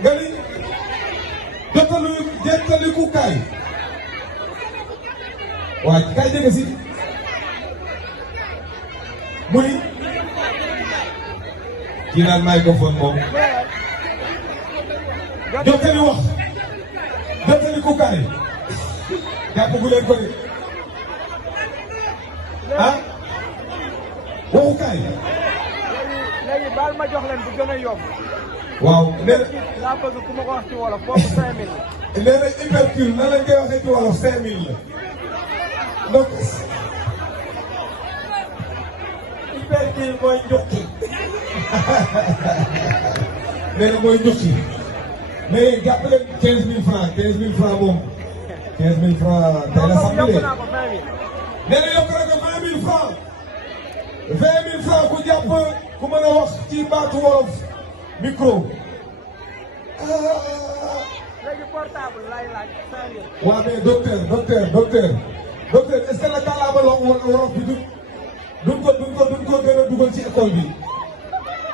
nga ni jottalikukaay waaw kay jege si muy kii naan microphone moom jottali wax jottalikukaay jàppagu leen ko de ah waxukaay léegi baal ma jox leen bu gën a yomb. waaw nee na laa bëgg ku ma ko wax ci wolof boobu 5000 la. nee na hypercule nan lañ koy waxee ci wolof 5000 la donc hypercule mooy njuqi nee na mooy njuqi mais jàpp leen 15000 francs 15000 francs moom 15000 francs tey la samedi yokk naa ko 20000. nee na yokk na ko 20000 francs 20000 francs ku jàpp ku mën a wax ci baatu wolof micro. léegi portable lay laaj 5000. waaw mais docteur est-ce que la kàllaama la wolof bi duñ ko gën a dugal ci école bi.